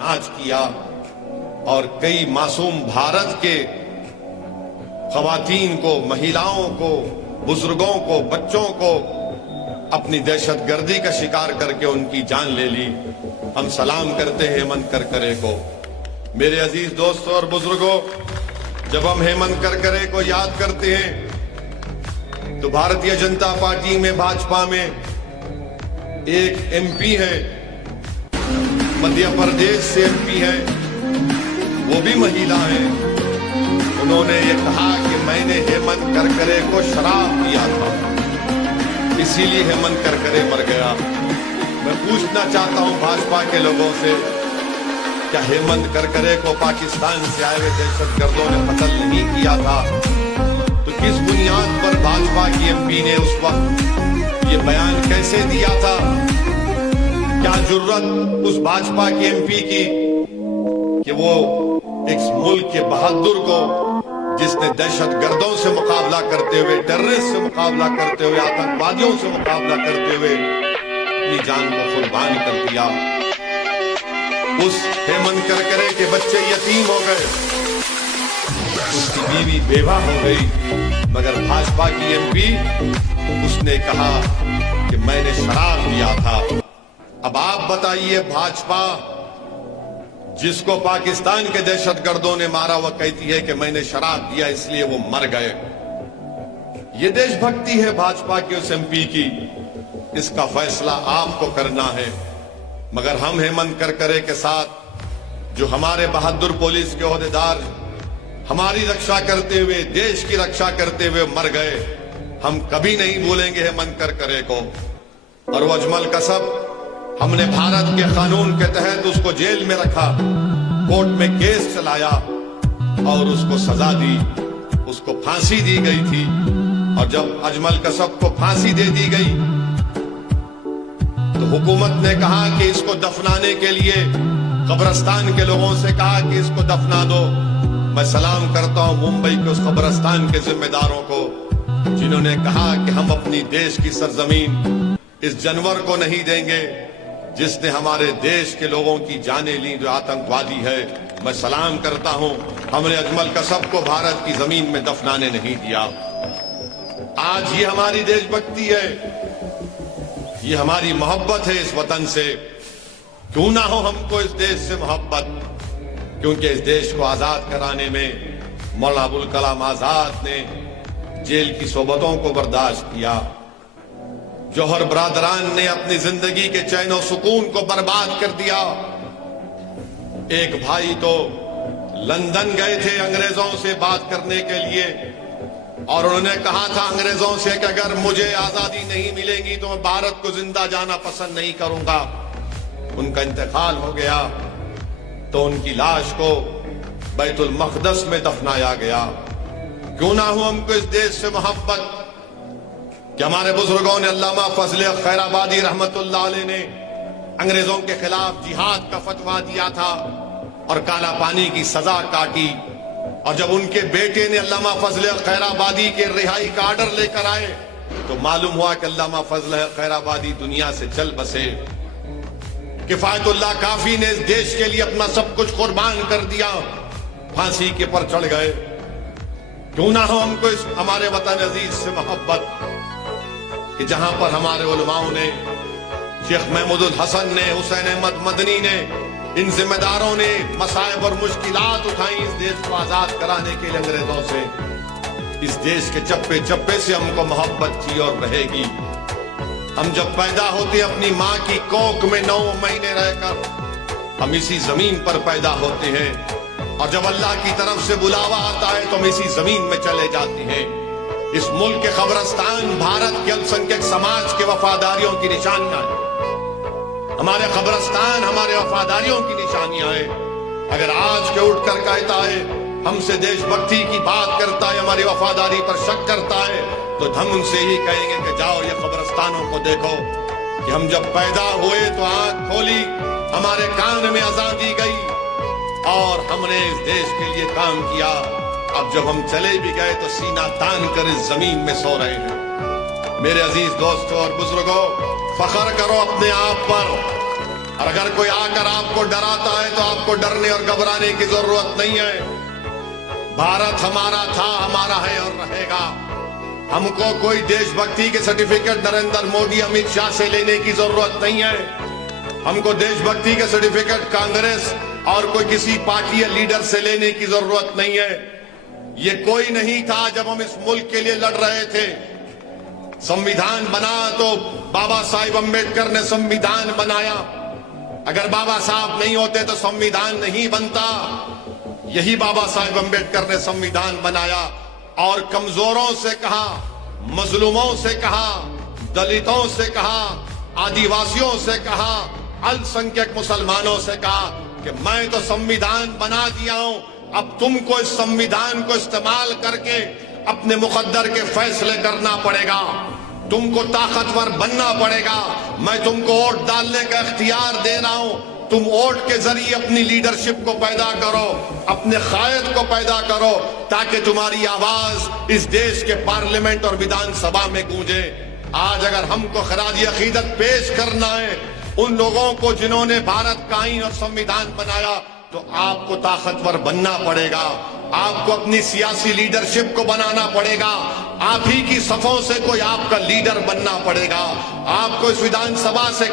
नाच किया और कई मासूम भारत के खवातीन को, महिलाओं को, बुजुर्गों को, बच्चों को अपनी दहशतगर्दी का शिकार करके उनकी जान ले ली। हम सलाम करते हैं हेमंत करकरे को। मेरे अजीज दोस्तों और बुजुर्गों, जब हम हेमंत करकरे को याद करते हैं तो भारतीय जनता पार्टी में, भाजपा में एक एमपी है, मध्य प्रदेश से एमपी है, वो भी महिला है। उन्होंने ये कहा कि मैंने हेमंत करकरे को शराब दिया था, इसीलिए हेमंत करकरे मर गया। मैं पूछना चाहता हूं भाजपा के लोगों से, क्या हेमंत करकरे को पाकिस्तान से आए हुए दहशतगर्दों ने कत्ल नहीं किया था? तो किस बुनियाद पर भाजपा की एमपी ने उस वक्त ये बयान कैसे दिया था? क्या जुर्रत उस भाजपा की एमपी की कि वो एक मुल्क के बहादुर को, जिसने दहशतगर्दों से मुकाबला करते हुए, टेररिस्ट से मुकाबला करते हुए, आतंकवादियों से मुकाबला करते हुए अपनी जान को कुर्बान कर दिया, उस हेमंत करकरे के बच्चे यतीम हो गए, उसकी बीवी बेवा हो गई, मगर भाजपा की एमपी उसने कहा कि मैंने शराब दिया था। अब आप बताइए, भाजपा जिसको पाकिस्तान के दहशतगर्दों ने मारा, वह कहती है कि मैंने शराब दिया इसलिए वो मर गए। ये देशभक्ति है भाजपा की उस एमपी की। इसका फैसला आपको करना है। मगर हम हेमंत करकरे के साथ जो हमारे बहादुर पुलिस के ओहदेदार हमारी रक्षा करते हुए, देश की रक्षा करते हुए मर गए, हम कभी नहीं भूलेंगे हेमंत करकरे को। और वो अजमल कसब, हमने भारत के कानून के तहत उसको जेल में रखा, कोर्ट में केस चलाया और उसको सजा दी, उसको फांसी दी गई थी। और जब अजमल कसब को फांसी दे दी गई तो हुकूमत ने कहा कि इसको दफनाने के लिए कब्रिस्तान के लोगों से कहा कि इसको दफना दो। मैं सलाम करता हूं मुंबई के उस कब्रिस्तान के जिम्मेदारों को जिन्होंने कहा कि हम अपनी देश की सरजमीन इस जानवर को नहीं देंगे जिसने हमारे देश के लोगों की जानें ली, जो आतंकवादी है। मैं सलाम करता हूं, हमने अजमल कसब को भारत की जमीन में दफनाने नहीं दिया। आज ये हमारी देशभक्ति है, ये हमारी मोहब्बत है इस वतन से। क्यों ना हो हमको इस देश से मोहब्बत, क्योंकि इस देश को आजाद कराने में मौलाना अबुल कलाम आजाद ने जेल की सोबतों को बर्दाश्त किया। जौहर बरादरान ने अपनी जिंदगी के चैन और सुकून को बर्बाद कर दिया। एक भाई तो लंदन गए थे अंग्रेजों से बात करने के लिए और उन्होंने कहा था अंग्रेजों से कि अगर मुझे आजादी नहीं मिलेगी तो मैं भारत को जिंदा जाना पसंद नहीं करूंगा। उनका इंतकाल हो गया तो उनकी लाश को बैतुल मक़दस में दफनाया गया। क्यों ना हो हमको इस देश से मोहब्बत कि हमारे बुजुर्गों ने, अल्लामा फजल खैराबादी रहमतुल्लाह अलैह ने अंग्रेजों के खिलाफ जिहाद का फतवा दिया था और काला पानी की सजा काटी। और जब उनके बेटे ने अल्लामा फजल खैराबादी के रिहाई का आर्डर लेकर आए तो मालूम हुआ कि अल्लामा फजल खैराबादी दुनिया से चल बसे। किफायतुल्लाह काफी ने इस देश के लिए अपना सब कुछ कुर्बान कर दिया, फांसी के पर चढ़ गए। क्यों ना हो हमको इस हमारे वतन अजीज से मोहब्बत कि जहां पर हमारे उलमाओं ने, शेख महमूदुल हसन ने, हुसैन अहमद मदनी ने, इन जिम्मेदारों ने मसाइब और मुश्किलात उठाई इस देश को आजाद कराने के लिए अंग्रेजों से। इस देश के चप्पे चप्पे से हमको मोहब्बत थी और रहेगी। हम जब पैदा होते अपनी माँ की कोख में 9 महीने रहकर हम इसी जमीन पर पैदा होते हैं और जब अल्लाह की तरफ से बुलावा आता है तो हम इसी जमीन में चले जाते हैं। इस मुल्क के कब्रिस्तान भारत के अल्पसंख्यक समाज के वफादारियों की निशानियां हैं। हमारे कब्रिस्तान हमारे वफादारियों की निशानियां हैं। अगर आज के उठकर कहता है, हमसे देशभक्ति की बात करता है, हमारी वफादारी पर शक करता है, तो हम उनसे ही कहेंगे कि जाओ ये कब्रिस्तानों को देखो कि हम जब पैदा हुए तो आंख खोली, हमारे कान में अज़ान दी गई और हमने इस देश के लिए काम किया। अब जब हम चले भी गए तो सीना तान कर इस जमीन में सो रहे हैं। मेरे अजीज दोस्तों और बुजुर्गों, फख्र करो अपने आप पर। और अगर कोई आकर आपको डराता है तो आप को डरने और घबराने की जरूरत नहीं है। भारत हमारा था, हमारा है और रहेगा। हमको कोई देशभक्ति के सर्टिफिकेट नरेंद्र मोदी, अमित शाह से लेने की जरूरत नहीं है। हमको देशभक्ति के सर्टिफिकेट कांग्रेस और कोई किसी पार्टी या लीडर से लेने की जरूरत नहीं है। ये कोई नहीं था जब हम इस मुल्क के लिए लड़ रहे थे। संविधान बना तो बाबा साहिब अम्बेडकर ने संविधान बनाया। अगर बाबा साहब नहीं होते तो संविधान नहीं बनता। यही बाबा साहिब अम्बेडकर ने संविधान बनाया और कमजोरों से कहा, मजलूमों से कहा, दलितों से कहा, आदिवासियों से कहा, अल्पसंख्यक मुसलमानों से कहा कि मैं तो संविधान बना दिया हूं, अब तुमको इस संविधान को इस्तेमाल करके अपने मुकद्दर के फैसले करना पड़ेगा। तुमको ताकतवर बनना पड़ेगा। मैं तुमको वोट डालने का इख्तियार दे रहा हूं। तुम वोट के जरिए अपनी लीडरशिप को पैदा करो, अपने कायद को पैदा करो, ताकि तुम्हारी आवाज इस देश के पार्लियामेंट और विधानसभा में गूंजे। आज अगर हमको खराज अकीदत पेश करना है उन लोगों को जिन्होंने भारत का आईन और संविधान बनाया, तो आपको ताकतवर बनना पड़ेगा। आपको अपनी सियासी लीडरशिप को बनाना पड़ेगा। आप ही की सफों से कोई आपका लीडर बनना पड़ेगा। आपको इस विधानसभा से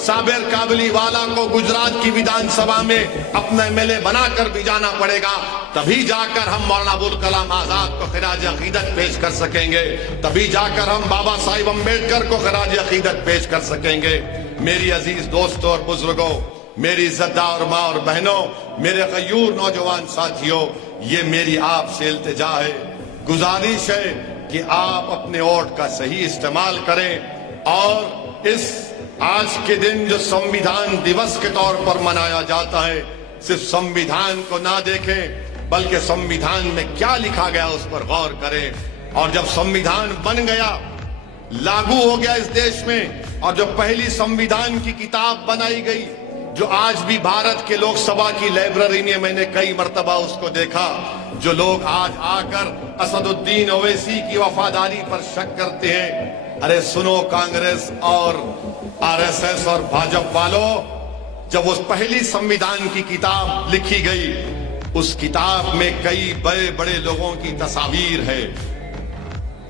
साबिर काबली वाला को गुजरात की विधानसभा में अपना एमएलए बनाकर भी जाना पड़ेगा। तभी जाकर हम मौलाना अबुल कलाम आजाद को खराज अकीदत पेश कर सकेंगे। तभी जाकर हम बाबा साहिब अम्बेडकर को खराज अकीदत पेश कर सकेंगे। मेरी अजीज दोस्तों और बुजुर्गों, मेरी इज्जतदार माँ और बहनों, मेरे गयूर नौजवान साथियों, ये मेरी आपसे इल्तिजा है, गुजारिश है कि आप अपने वोट का सही इस्तेमाल करें और इस आज के दिन जो संविधान दिवस के तौर पर मनाया जाता है, सिर्फ संविधान को ना देखें बल्कि संविधान में क्या लिखा गया उस पर गौर करें। और जब संविधान बन गया, लागू हो गया इस देश में, और जो पहली संविधान की किताब बनाई गई जो आज भी भारत के लोकसभा की लाइब्रेरी में मैंने कई मर्तबा उसको देखा, जो लोग आज आकर असदुद्दीन ओवैसी की वफादारी पर शक करते हैं, अरे सुनो कांग्रेस और आरएसएस और भाजपा वालों, जब उस पहली संविधान की किताब लिखी गई, उस किताब में कई बड़े बड़े लोगों की तस्वीर है।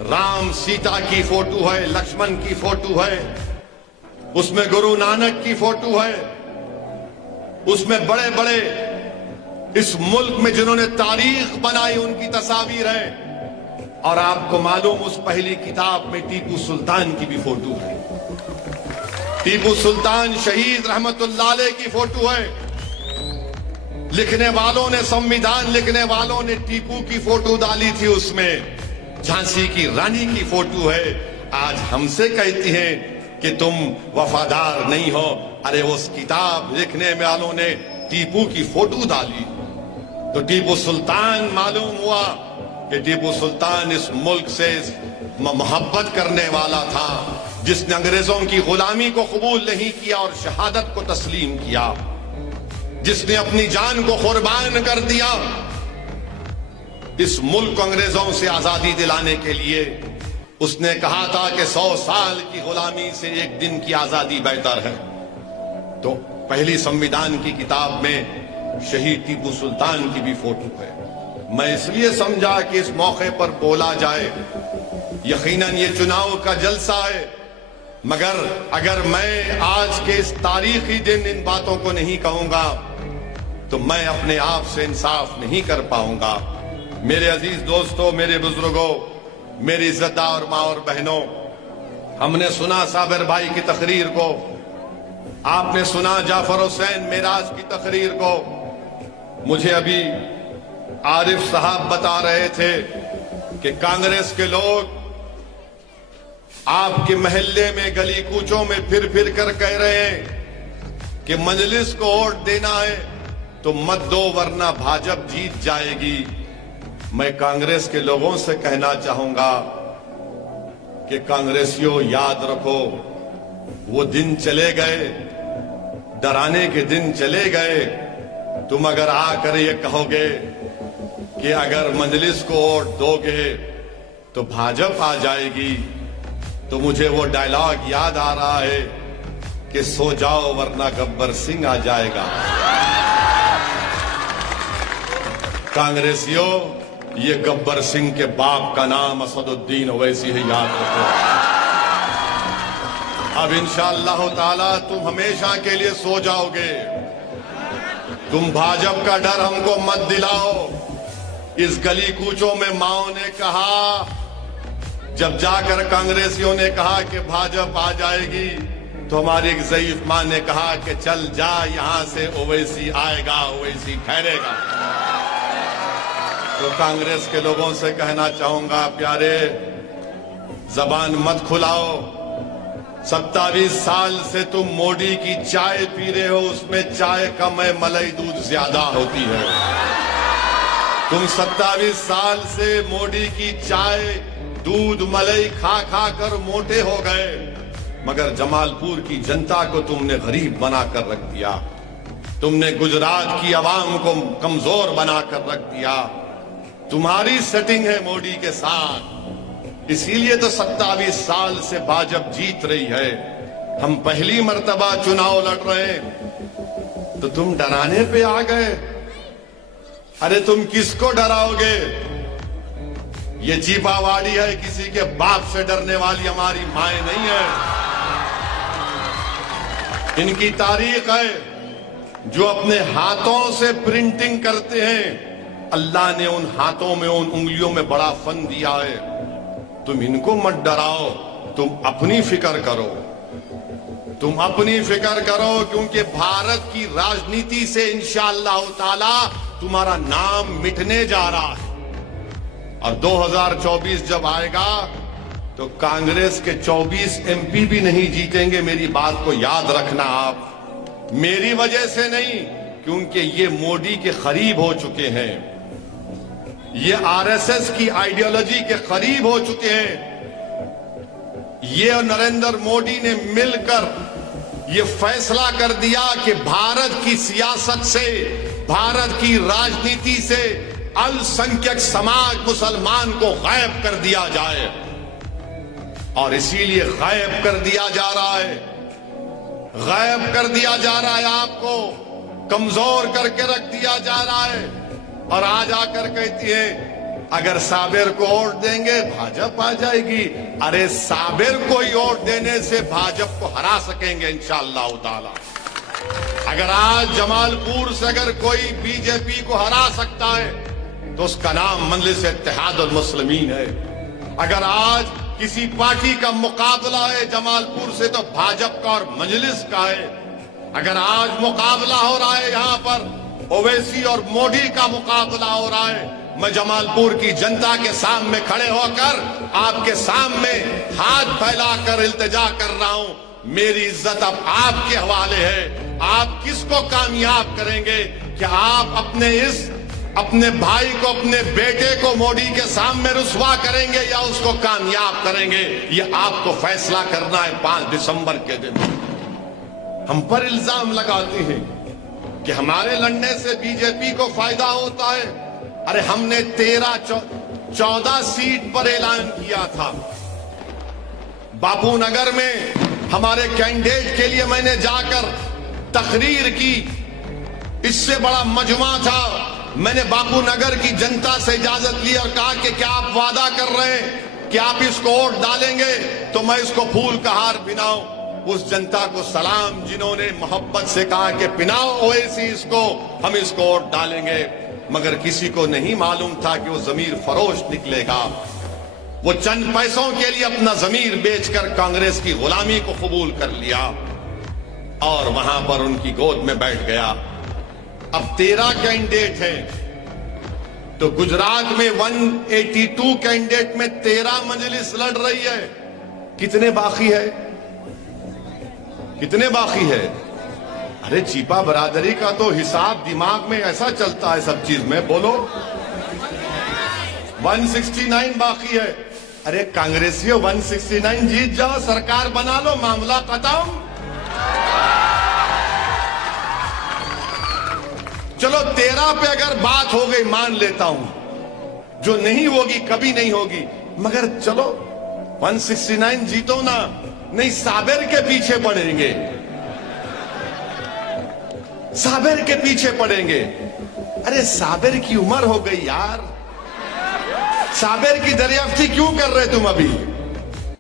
राम सीता की फोटो है, लक्ष्मण की फोटो है, उसमें गुरु नानक की फोटो है, उसमें बड़े बड़े इस मुल्क में जिन्होंने तारीख बनाई उनकी तस्वीर है। और आपको मालूम, उस पहली किताब में टीपू सुल्तान की भी फोटो है। टीपू सुल्तान शहीद रहमतुल्लाह अलैह की फोटो है। लिखने वालों ने, संविधान लिखने वालों ने टीपू की फोटो डाली थी, उसमें झांसी की रानी की फोटो है। आज हमसे कहती है कि तुम वफादार नहीं हो। अरे उस किताब लिखने वालों ने टीपू की फोटो डाली तो टीपू सुल्तान मालूम हुआ कि टीपू सुल्तान इस मुल्क से मोहब्बत करने वाला था, जिसने अंग्रेजों की गुलामी को कबूल नहीं किया और शहादत को तस्लीम किया, जिसने अपनी जान को कुर्बान कर दिया इस मुल्क को अंग्रेजों से आजादी दिलाने के लिए। उसने कहा था कि 100 साल की गुलामी से एक दिन की आजादी बेहतर है। तो पहली संविधान की किताब में शहीद टीपू सुल्तान की भी फोटो है। मैं इसलिए समझा कि इस मौके पर बोला जाए। यकीनन ये चुनाव का जलसा है, मगर अगर मैं आज के इस तारीखी दिन इन बातों को नहीं कहूंगा तो मैं अपने आप से इंसाफ नहीं कर पाऊंगा। मेरे अजीज दोस्तों, मेरे बुजुर्गों, मेरी इज्जतदार माँ और बहनों, हमने सुना साबिर भाई की तकरीर को, आपने सुना जाफर हुसैन मेराज की तकरीर को। मुझे अभी आरिफ साहब बता रहे थे कि कांग्रेस के लोग आपके महल्ले में, गली कूचों में फिर फिर कर कह रहे हैं कि मजलिस को वोट देना है तो मत दो वरना भाजपा जीत जाएगी। मैं कांग्रेस के लोगों से कहना चाहूंगा कि कांग्रेसियों, याद रखो, वो दिन चले गए, डराने के दिन चले गए। तुम अगर आकर ये कहोगे कि अगर मजलिस को वोट दोगे तो भाजपा आ जाएगी, तो मुझे वो डायलॉग याद आ रहा है कि सो जाओ वरना गब्बर सिंह आ जाएगा। कांग्रेसियों, ये गब्बर सिंह के बाप का नाम असदुद्दीन ओवैसी है, याद रखो। अब इंशाअल्लाह ताला तुम हमेशा के लिए सो जाओगे। तुम भाजपा का डर हमको मत दिलाओ। इस गली कूचों में माओ ने कहा, जब जाकर कांग्रेसियों ने कहा कि भाजपा आ जाएगी, तो हमारी एक ज़ईफ मां ने कहा कि चल जा यहां से, ओवैसी आएगा, ओवैसी ठहरेगा। तो कांग्रेस के लोगों से कहना चाहूंगा, प्यारे जबान मत खुलाओ। 27 साल से तुम मोदी की चाय पी रहे हो, उसमें चाय कम है, मलाई दूध ज्यादा होती है। तुम 27 साल से मोदी की चाय दूध मलाई खा खा कर मोटे हो गए, मगर जमालपुर की जनता को तुमने गरीब बनाकर रख दिया। तुमने गुजरात की आवाम को कमजोर बनाकर रख दिया। तुम्हारी सेटिंग है मोदी के साथ, इसीलिए तो 27 साल से भाजपा जीत रही है। हम पहली मर्तबा चुनाव लड़ रहे तो तुम डराने पे आ गए। अरे तुम किसको डराओगे? ये चीपावाड़ी है, किसी के बाप से डरने वाली हमारी माएं नहीं है। इनकी तारीख है जो अपने हाथों से प्रिंटिंग करते हैं। अल्लाह ने उन हाथों में, उन उंगलियों में बड़ा फन दिया है। तुम इनको मत डराओ, तुम अपनी फिक्र करो, तुम अपनी फिक्र करो, क्योंकि भारत की राजनीति से इंशाअल्लाह ताला तुम्हारा नाम मिटने जा रहा है। और 2024 जब आएगा तो कांग्रेस के 24 एमपी भी नहीं जीतेंगे। मेरी बात को याद रखना आप, मेरी वजह से नहीं, क्योंकि ये मोदी के करीब हो चुके हैं, ये आरएसएस की आइडियोलॉजी के करीब हो चुके हैं। ये और नरेंद्र मोदी ने मिलकर ये फैसला कर दिया कि भारत की सियासत से, भारत की राजनीति से अल्पसंख्यक समाज मुसलमान को गायब कर दिया जाए। और इसीलिए गायब कर दिया जा रहा है, गायब कर दिया जा रहा है, आपको कमजोर करके रख दिया जा रहा है। और आज आकर कहती है अगर साबिर को वोट देंगे भाजपा आ जाएगी। अरे साबिर को ही वोट देने से भाजपा को हरा सकेंगे इंशाअल्लाह ताला। अगर आज जमालपुर से अगर कोई बीजेपी को हरा सकता है तो उसका नाम मजलिस इत्तेहादुल मुस्लिमीन है। अगर आज किसी पार्टी का मुकाबला है जमालपुर से तो भाजपा का और मजलिस का है। अगर आज मुकाबला हो रहा है यहाँ पर ओवैसी और मोदी का मुकाबला हो रहा है, मैं जमालपुर की जनता के सामने खड़े होकर आपके सामने हाथ फैलाकर इल्तिजा कर रहा हूं, मेरी इज्जत अब आपके हवाले है। आप किसको कामयाब करेंगे कि आप अपने भाई को, अपने बेटे को मोदी के सामने रुसवा करेंगे या उसको कामयाब करेंगे, ये आपको फैसला करना है 5 दिसंबर के दिन। हम पर इल्जाम लगाते हैं कि हमारे लड़ने से बीजेपी को फायदा होता है। अरे हमने 14 सीट पर ऐलान किया था। बापू नगर में हमारे कैंडिडेट के लिए मैंने जाकर तकरीर की, इससे बड़ा मजमा था। मैंने बापू नगर की जनता से इजाजत ली और कहा कि क्या आप वादा कर रहे हैं कि आप इसको वोट डालेंगे तो मैं इसको फूल का हार पिनाऊं। उस जनता को सलाम जिन्होंने मोहब्बत से कहा कि पिनाओ ओवैसी इसको, हम इसको वोट डालेंगे। मगर किसी को नहीं मालूम था कि वो जमीर फरोश निकलेगा। वो चंद पैसों के लिए अपना जमीर बेचकर कांग्रेस की गुलामी को कबूल कर लिया और वहां पर उनकी गोद में बैठ गया। अब 13 कैंडिडेट हैं तो गुजरात में 182 कैंडिडेट में 13 मजलिस लड़ रही है। कितने बाकी है? कितने बाकी है? अरे चीपा बरादरी का तो हिसाब दिमाग में ऐसा चलता है सब चीज में। बोलो 169 बाकी है। अरे कांग्रेसियों 169 जीत जाओ, सरकार बना लो, मामला खत्म। चलो 13 पे अगर बात हो गई मान लेता हूं, जो नहीं होगी कभी नहीं होगी, मगर चलो 169 जीतो ना, नहीं साबिर के पीछे पड़ेंगे, साबिर के पीछे पड़ेंगे। अरे साबिर की उम्र हो गई यार, साबिर की दरियाफ्ती क्यों कर रहे तुम अभी?